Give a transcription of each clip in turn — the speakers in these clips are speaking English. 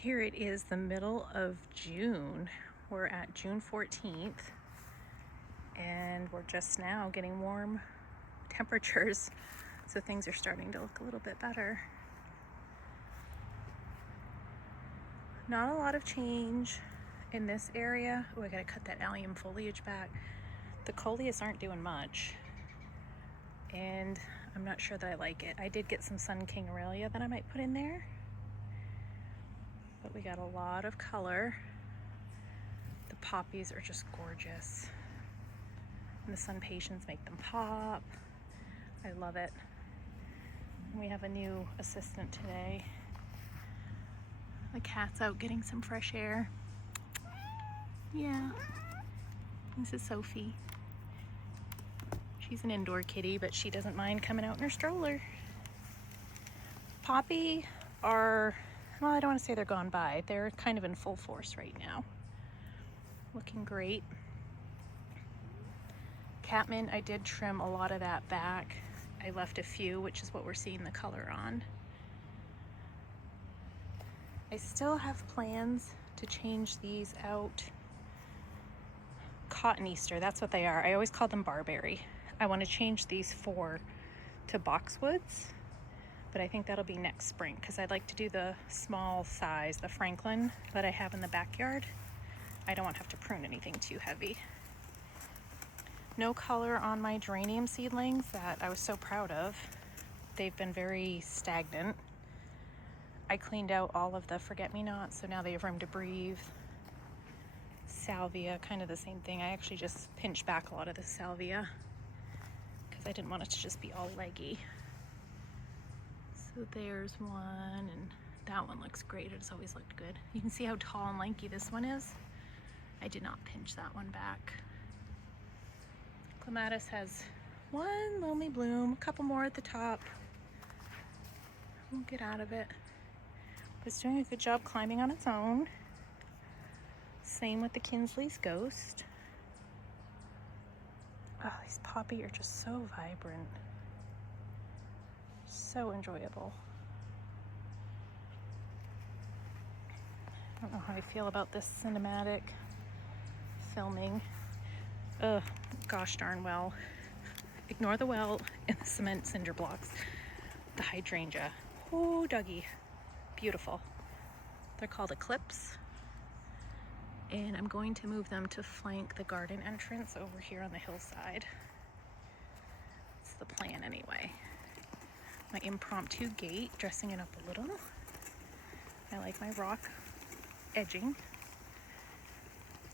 Here it is the middle of June. We're at June 14th and we're just now getting warm temperatures, so things are starting to look a little bit better. Not a lot of change in this area. Oh, I gotta cut that allium foliage back. The coleus aren't doing much and I'm not sure that I like it. I did get some Sun King Aurelia that I might put in there, but we got a lot of color. The poppies are just gorgeous. And the sun patiens make them pop. I love it. We have a new assistant today. The cat's out getting some fresh air. Yeah. This is Sophie. She's an indoor kitty, but she doesn't mind coming out in her stroller. Poppy are, well, I don't want to say they're gone by. They're kind of in full force right now. Looking great. Catmint, I did trim a lot of that back. I left a few, which is what we're seeing the color on. I still have plans to change these out. Cotton Easter, that's what they are. I always call them barberry. I want to change these 4 to boxwoods, but I think that'll be next spring because I'd like to do the small size, the Franklin that I have in the backyard. I don't want to have to prune anything too heavy. No color on my geranium seedlings that I was so proud of. They've been very stagnant. I cleaned out all of the forget-me-nots, so now they have room to breathe. Salvia, kind of the same thing. I actually just pinched back a lot of the salvia because I didn't want it to just be all leggy. So there's one, and that one looks great. It's always looked good. You can see how tall and lanky this one is. I did not pinch that one back. Clematis has one lonely bloom, a couple more at the top. We'll get out of it. It's doing a good job climbing on its own. Same with the Kinsley's Ghost. Oh, these poppy are just so vibrant. So enjoyable. I don't know how I feel about this cinematic filming. Ugh, gosh darn well. Ignore the well and the cement cinder blocks. The hydrangea. Oh, Dougie. Beautiful. They're called Eclipse. And I'm going to move them to flank the garden entrance over here on the hillside. That's the plan anyway. My impromptu gate, dressing it up a little. I like my rock edging.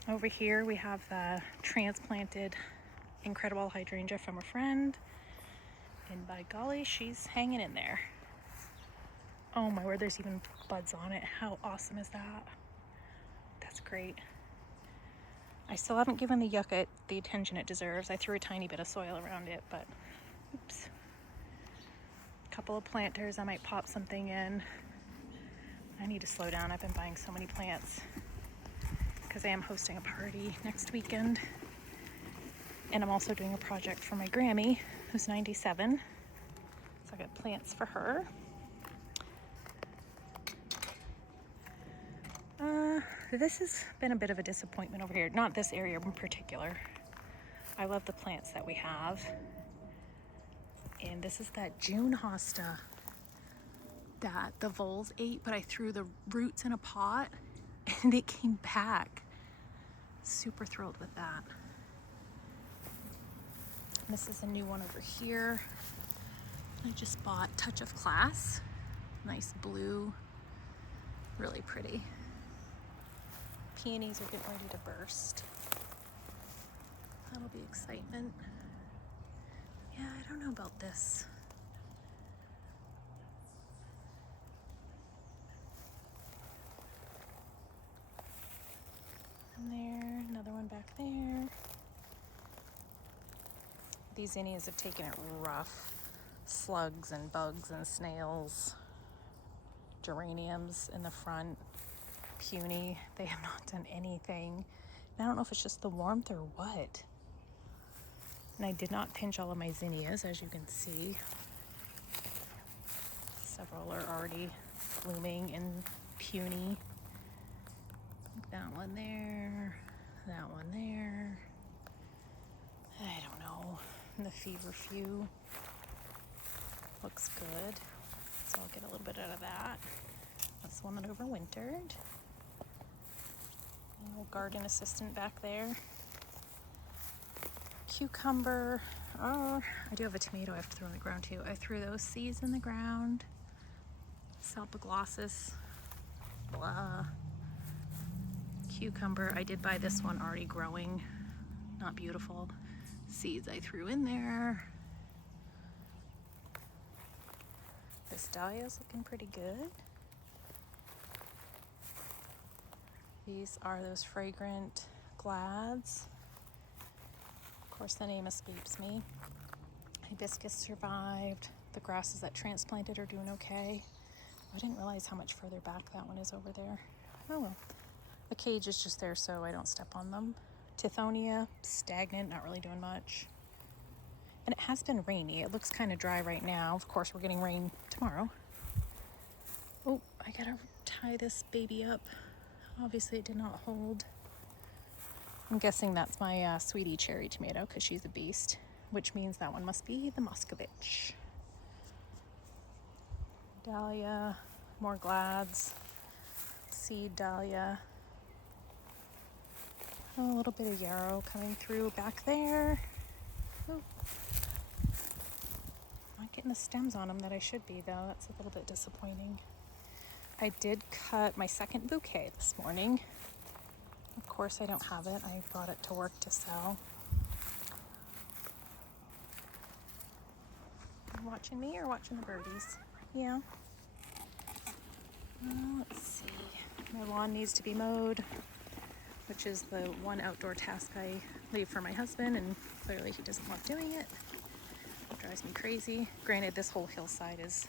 Over here we have the transplanted incredible hydrangea from a friend. And by golly, she's hanging in there. Oh my word, there's even buds on it. How awesome is that? That's great. I still haven't given the yucca the attention it deserves. I threw a tiny bit of soil around it, but oops. A couple of planters, I might pop something in. I need to slow down. I've been buying so many plants because I am hosting a party next weekend. And I'm also doing a project for my Grammy, who's 97. So I got plants for her. This has been a bit of a disappointment over here. Not this area in particular. I love the plants that we have. And this is that June hosta that the voles ate, but I threw the roots in a pot and it came back. Super thrilled with that. This is a new one over here. I just bought Touch of Class. Nice blue, really pretty. Peonies are getting ready to burst. That'll be excitement. Yeah, I don't know about this. And there, another one back there. These zinnias have taken it rough. Slugs and bugs and snails. Geraniums in the front. Puny, they have not done anything. And I don't know if it's just the warmth or what. And I did not pinch all of my zinnias, as you can see. Several are already blooming and puny. That one there, that one there. I don't know. And the feverfew looks good. So I'll get a little bit out of that. That's the one that overwintered. A little garden assistant back there. Cucumber. Oh, I do have a tomato I have to throw in the ground too. I threw those seeds in the ground. Salpiglossis. Blah. Cucumber. I did buy this one already growing. Not beautiful. Seeds I threw in there. This dahlia's looking pretty good. These are those fragrant glads. Of course, the name escapes me. Hibiscus survived. The grasses that transplanted are doing okay. I didn't realize how much further back that one is over there. Oh well. The cage is just there so I don't step on them. Tithonia, stagnant, not really doing much. And it has been rainy. It looks kind of dry right now. Of course, we're getting rain tomorrow. Oh, I gotta tie this baby up. Obviously, it did not hold. I'm guessing that's my sweetie cherry tomato because she's a beast, which means that one must be the Moscovich. Dahlia, more glads, seed dahlia. A little bit of yarrow coming through back there. Oh. Not getting the stems on them that I should be though. That's a little bit disappointing. I did cut my second bouquet this morning. Of course I don't have it. I brought it to work to sell. You watching me or watching the birdies? Yeah. Let's see. My lawn needs to be mowed, which is the one outdoor task I leave for my husband, and clearly he doesn't love doing it. It drives me crazy. Granted, this whole hillside is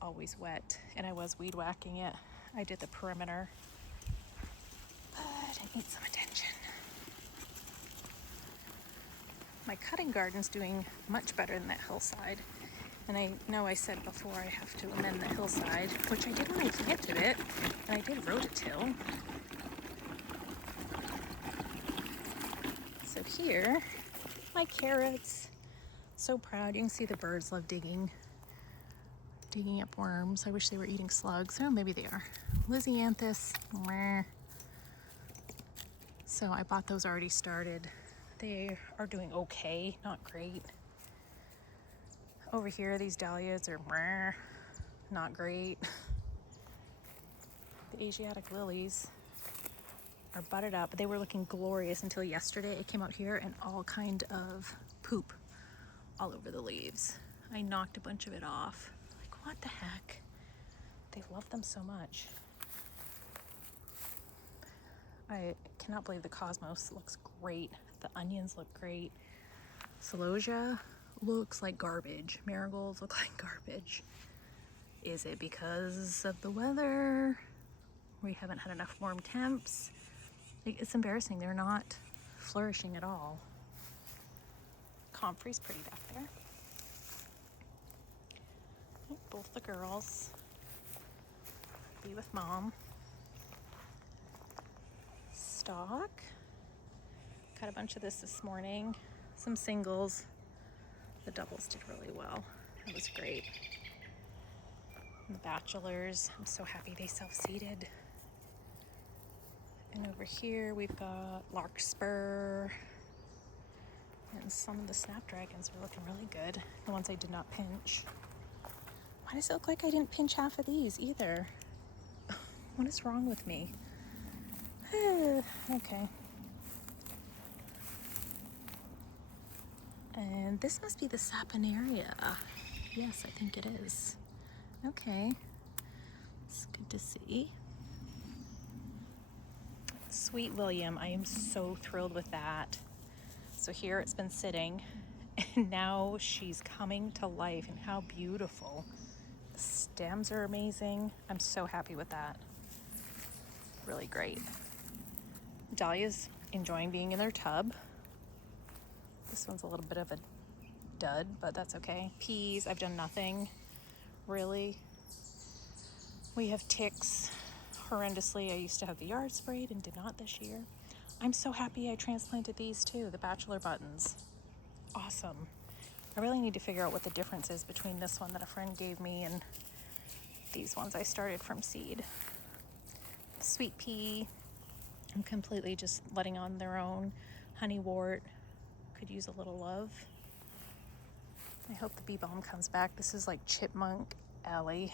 always wet, and I was weed whacking it. I did the perimeter, but it needs some attention. My cutting garden's doing much better than that hillside. And I know I said before I have to amend the hillside, which I did when I planted it, and I did rototill. So here, my carrots. So proud. You can see the birds love digging up worms. I wish they were eating slugs. Oh, maybe they are. Lisianthus. Meh. So I bought those already started. They are doing okay, not great. Over here, these dahlias are not great. The Asiatic lilies are budded up. They were looking glorious until yesterday. I came out here and all kind of poop all over the leaves. I knocked a bunch of it off. Like, what the heck? They love them so much. I cannot believe the cosmos looks great. The onions look great. Celosia looks like garbage. Marigolds look like garbage. Is it because of the weather? We haven't had enough warm temps. It's embarrassing. They're not flourishing at all. Comfrey's pretty back there. Both the girls be with mom. Stock. Cut a bunch of this morning. Some singles. The doubles did really well. That was great. And the bachelors, I'm so happy they self-seeded. And over here we've got larkspur. And some of the snapdragons are looking really good. The ones I did not pinch. Why does it look like I didn't pinch half of these either? What is wrong with me? Okay. And this must be the saponaria. Yes, I think it is. Okay. It's good to see. Sweet William, I am so thrilled with that. So here it's been sitting, and now she's coming to life, and how beautiful. The stems are amazing. I'm so happy with that. Really great. Dahlia's enjoying being in their tub. This one's a little bit of a dud, but that's okay. Peas, I've done nothing, really. We have ticks horrendously. I used to have the yard sprayed and did not this year. I'm so happy I transplanted these too, the bachelor buttons. Awesome. I really need to figure out what the difference is between this one that a friend gave me and these ones I started from seed. Sweet pea, I'm completely just letting on their own. Honeywort could use a little love. I hope the bee balm comes back. This is like Chipmunk Alley.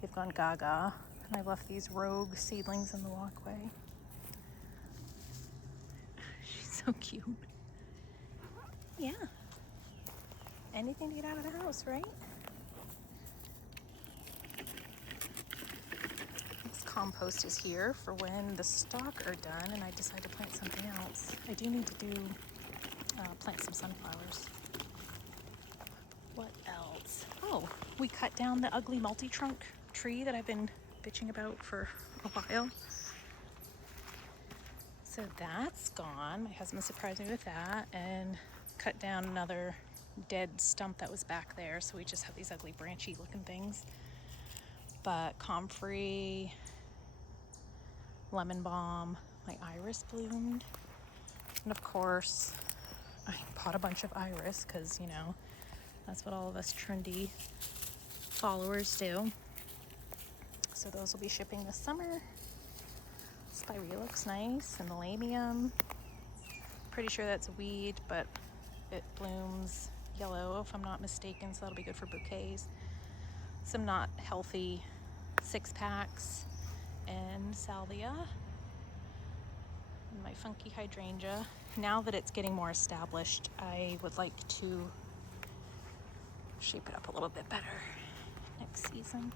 They've gone gaga. And I left these rogue seedlings in the walkway. She's so cute. Yeah. Anything to get out of the house, right? This compost is here for when the stalk are done and I decide to plant something else. I do need to plant some sunflowers. What else? Oh, we cut down the ugly multi-trunk tree that I've been bitching about for a while. So that's gone. My husband surprised me with that and cut down another dead stump that was back there. So we just have these ugly branchy looking things. But comfrey, lemon balm, my iris bloomed. And of course, I bought a bunch of iris because, you know, that's what all of us trendy followers do. So those will be shipping this summer. Spirea looks nice, and the lamium. Pretty sure that's a weed, but it blooms yellow if I'm not mistaken, so that'll be good for bouquets. Some not healthy 6-packs and salvia. And my funky hydrangea. Now that it's getting more established, I would like to shape it up a little bit better next season.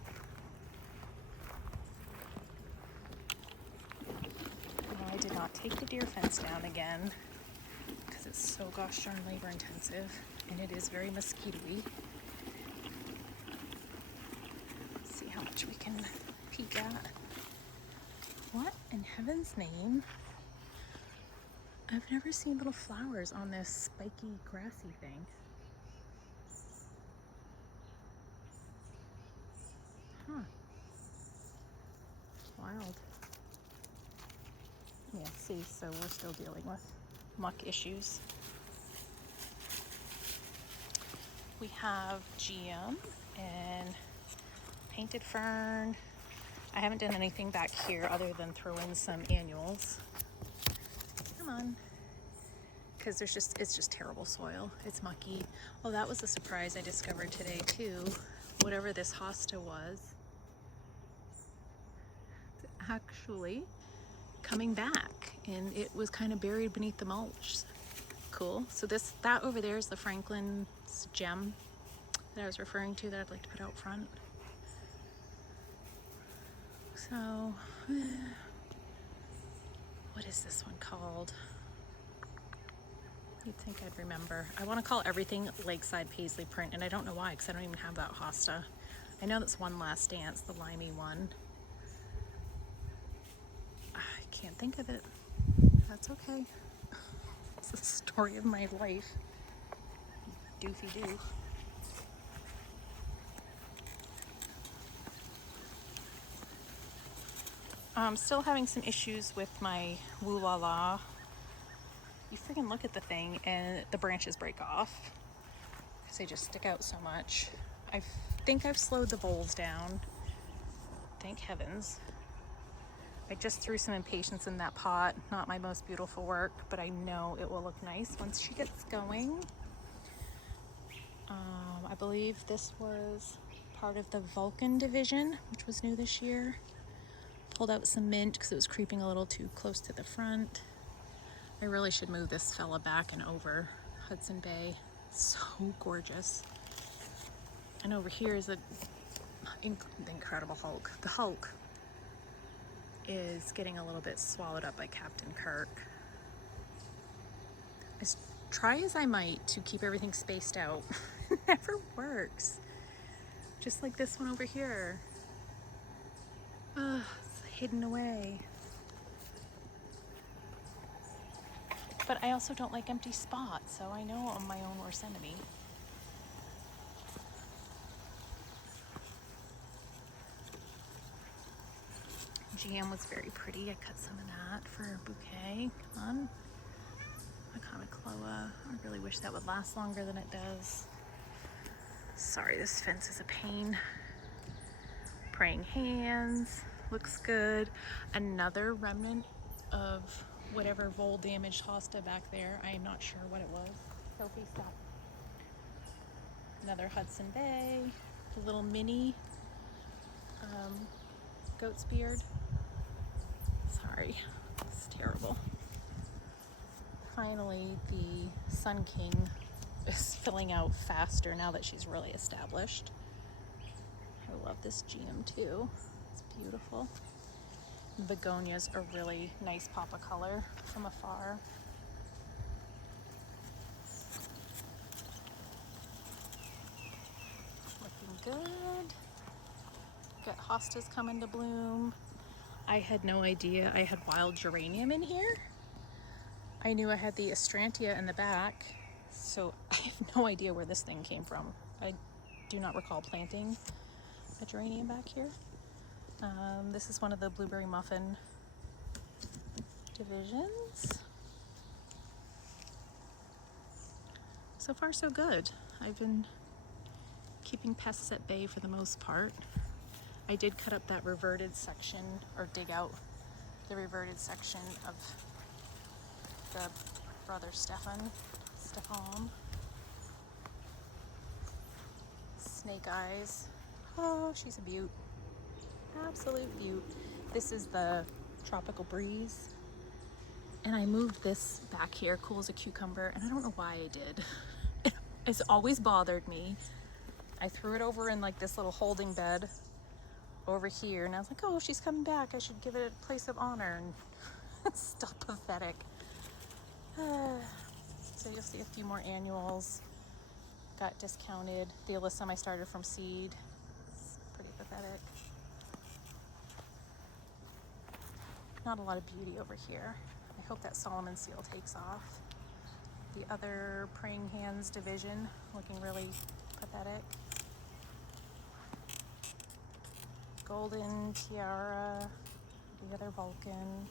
I did not take the deer fence down again because it's so gosh darn labor intensive and it is very mosquito-y. Let's see how much we can peek at. What in heaven's name? I've never seen little flowers on this spiky grassy thing. Huh. Wild. Yeah, see, so we're still dealing with muck issues. We have geum and painted fern. I haven't done anything back here other than throw in some annuals. Come on. Because it's just terrible soil. It's mucky. Oh, that was a surprise I discovered today too. Whatever this hosta was, it's actually coming back, and it was kind of buried beneath the mulch. Cool. So that over there is the Franklin's gem that I was referring to that I'd like to put out front. So what is this one called? You'd think I'd remember. I want to call everything Lakeside Paisley Print, and I don't know why, because I don't even have that hosta. I know that's One Last Dance, the limey one. I can't think of it. That's okay. It's the story of my life. Doofy doo. I'm still having some issues with my Woo La La. You freaking look at the thing and the branches break off because they just stick out so much. I think I've slowed the voles down. Thank heavens. I just threw some impatiens in that pot. Not my most beautiful work, but I know it will look nice once she gets going. I believe this was part of the Vulcan division, which was new this year. Pulled out some mint because it was creeping a little too close to the front. I really should move this fella back and over Hudson Bay. So gorgeous. And over here is the incredible Hulk. The Hulk is getting a little bit swallowed up by Captain Kirk. As try as I might to keep everything spaced out, it never works. Just like this one over here. It's hidden away. But I also don't like empty spots, so I know I'm my own worst enemy. jam was very pretty. I cut some of that for a bouquet. Come on. Iconocloa. I really wish that would last longer than it does. Sorry, this fence is a pain. Praying hands. Looks good. Another remnant of whatever vole damaged hosta back there. I am not sure what it was. Sophie, stop. Another Hudson Bay. A little mini goat's beard. Sorry, it's terrible. Finally, the Sun King is filling out faster now that she's really established. I love this GM too. It's beautiful. Begonias are really nice pop of color from afar. Looking good. Got hostas coming to bloom. I had no idea I had wild geranium in here. I knew I had the Astrantia in the back, so I have no idea where this thing came from. I do not recall planting a geranium back here. This is one of the blueberry muffin divisions. So far so good. I've been keeping pests at bay for the most part. I did cut up that reverted section, or dig out the reverted section of the brother Stefan. Snake eyes. Oh, she's a beaut. Absolute beaut. This is the tropical breeze. And I moved this back here, cool as a cucumber, and I don't know why I did. It's always bothered me. I threw it over in like this little holding bed over here, and I was like, oh, she's coming back. I should give it a place of honor. And it's still pathetic. So you'll see a few more annuals. Got discounted. The alyssum I started from seed. It's pretty pathetic. Not a lot of beauty over here. I hope that Solomon seal takes off. The other praying hands division looking really pathetic. Golden tiara, the other Vulcan.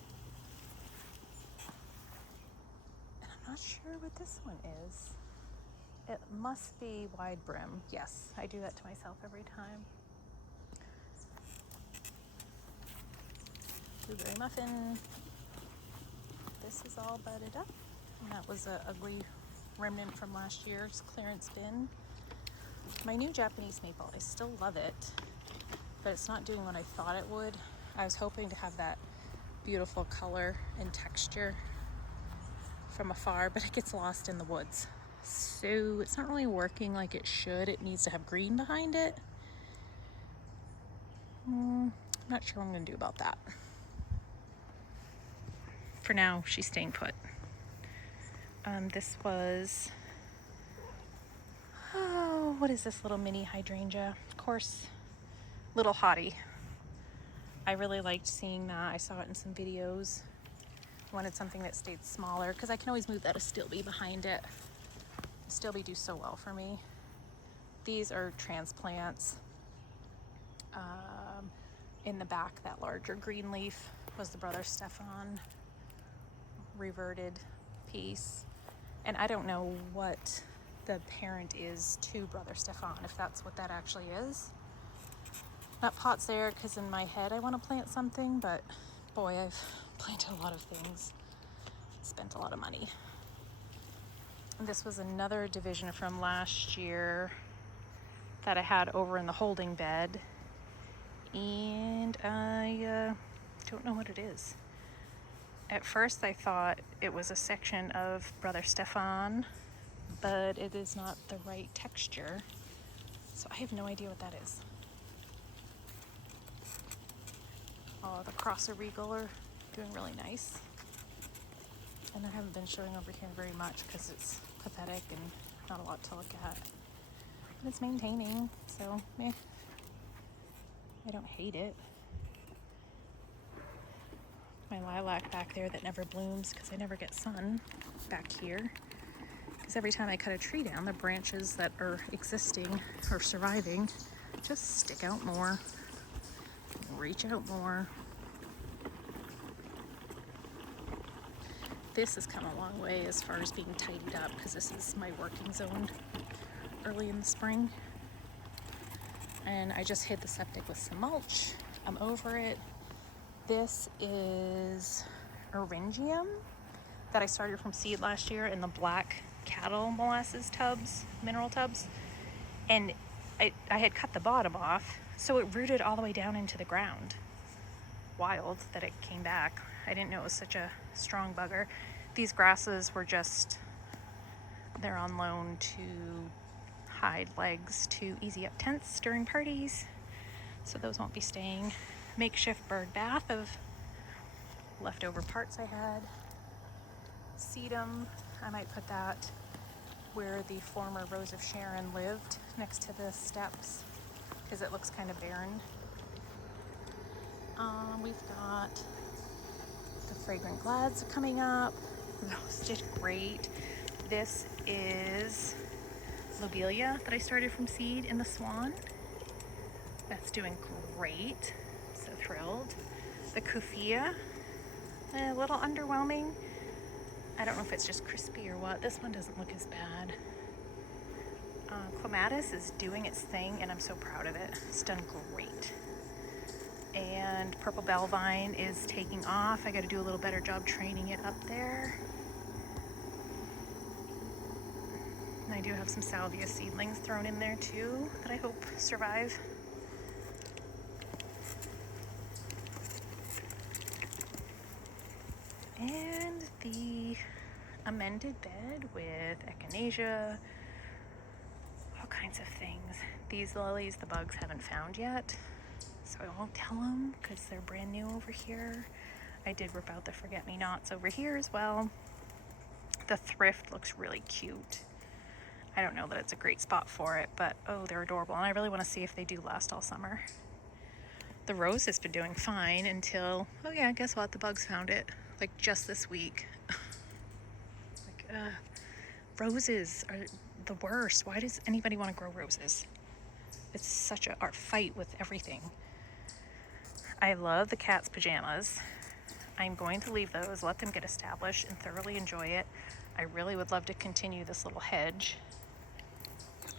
And I'm not sure what this one is. It must be wide brim. Yes, I do that to myself every time. Blueberry muffin. This is all budded up. And that was an ugly remnant from last year's clearance bin. My new Japanese maple, I still love it, but it's not doing what I thought it would. I was hoping to have that beautiful color and texture from afar, but it gets lost in the woods. So it's not really working like it should. It needs to have green behind it. I'm not sure what I'm gonna do about that. For now, she's staying put. This was, oh, what is this little mini hydrangea? Of course, Little Hottie. I really liked seeing that. I saw it in some videos. Wanted something that stayed smaller because I can always move that Astilbe behind it. Astilbe do so well for me. These are transplants. In the back, that larger green leaf was the brother Stefan reverted piece. And I don't know what the parent is to brother Stefan, if that's what that actually is. That pot's there because in my head I want to plant something, but boy, I've planted a lot of things. Spent a lot of money. And this was another division from last year that I had over in the holding bed. And I don't know what it is. At first I thought it was a section of brother Stefan, but it is not the right texture. So I have no idea what that is. Oh, the Crosser Regal are doing really nice. And I haven't been showing over here very much because it's pathetic and not a lot to look at. But it's maintaining, so I don't hate it. My lilac back there that never blooms because I never get sun back here. Because every time I cut a tree down, the branches that are existing or surviving just stick out more, reach out more. This has come a long way as far as being tidied up because this is my working zone early in the spring. And I just hid the septic with some mulch. I'm over it. This is Orangium that I started from seed last year in the black cattle molasses tubs, mineral tubs. And I had cut the bottom off, so it rooted all the way down into the ground. Wild that it came back. I didn't know it was such a strong bugger. These grasses were just, they're on loan to hide legs to easy up tents during parties, so those won't be staying. Makeshift bird bath of leftover parts I had. Sedum, I might put that where the former Rose of Sharon lived, next to the steps, because it looks kind of barren. We've got the fragrant glads coming up. Those did great. This is lobelia that I started from seed in the Swan. That's doing great. So thrilled. The Kufia, a little underwhelming. I don't know if it's just crispy or what. This one doesn't look as bad. Clematis is doing its thing, and I'm so proud of it. It's done great. And purple bellvine is taking off. I got to do a little better job training it up there. And I do have some salvia seedlings thrown in there too that I hope survive. And the amended bed with echinacea, all kinds of things. These lilies the bugs haven't found yet, so I won't tell them because they're brand new over here. I did rip out the forget-me-nots over here as well. The thrift looks really cute. I don't know that it's a great spot for it, but oh, they're adorable, and I really want to see if they do last all summer. The rose has been doing fine until, oh yeah, guess what? The bugs found it, like just this week. Roses are the worst. Why does anybody want to grow roses? It's such a fight with everything. I love the cat's pajamas. I'm going to leave those, let them get established and thoroughly enjoy it. I really would love to continue this little hedge.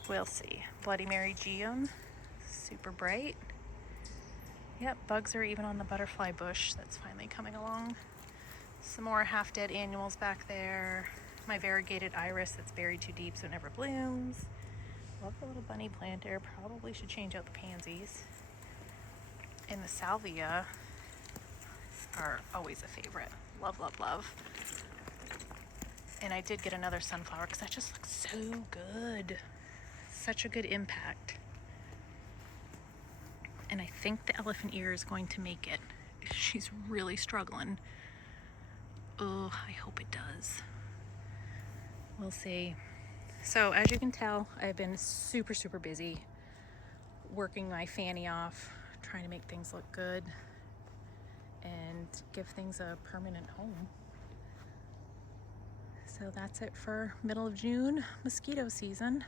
We'll see. Bloody Mary geum, super bright. Yep, bugs are even on the butterfly bush that's finally coming along. Some more half-dead annuals back there. My variegated iris that's buried too deep so it never blooms. Love the little bunny planter. Probably should change out the pansies. And the salvia are always a favorite. Love, love, love. And I did get another sunflower because that just looks so good. Such a good impact. And I think the elephant ear is going to make it. She's really struggling. Oh, I hope it does. We'll see. So as you can tell, I've been super, super busy working my fanny off, trying to make things look good and give things a permanent home. So that's it for middle of June mosquito season.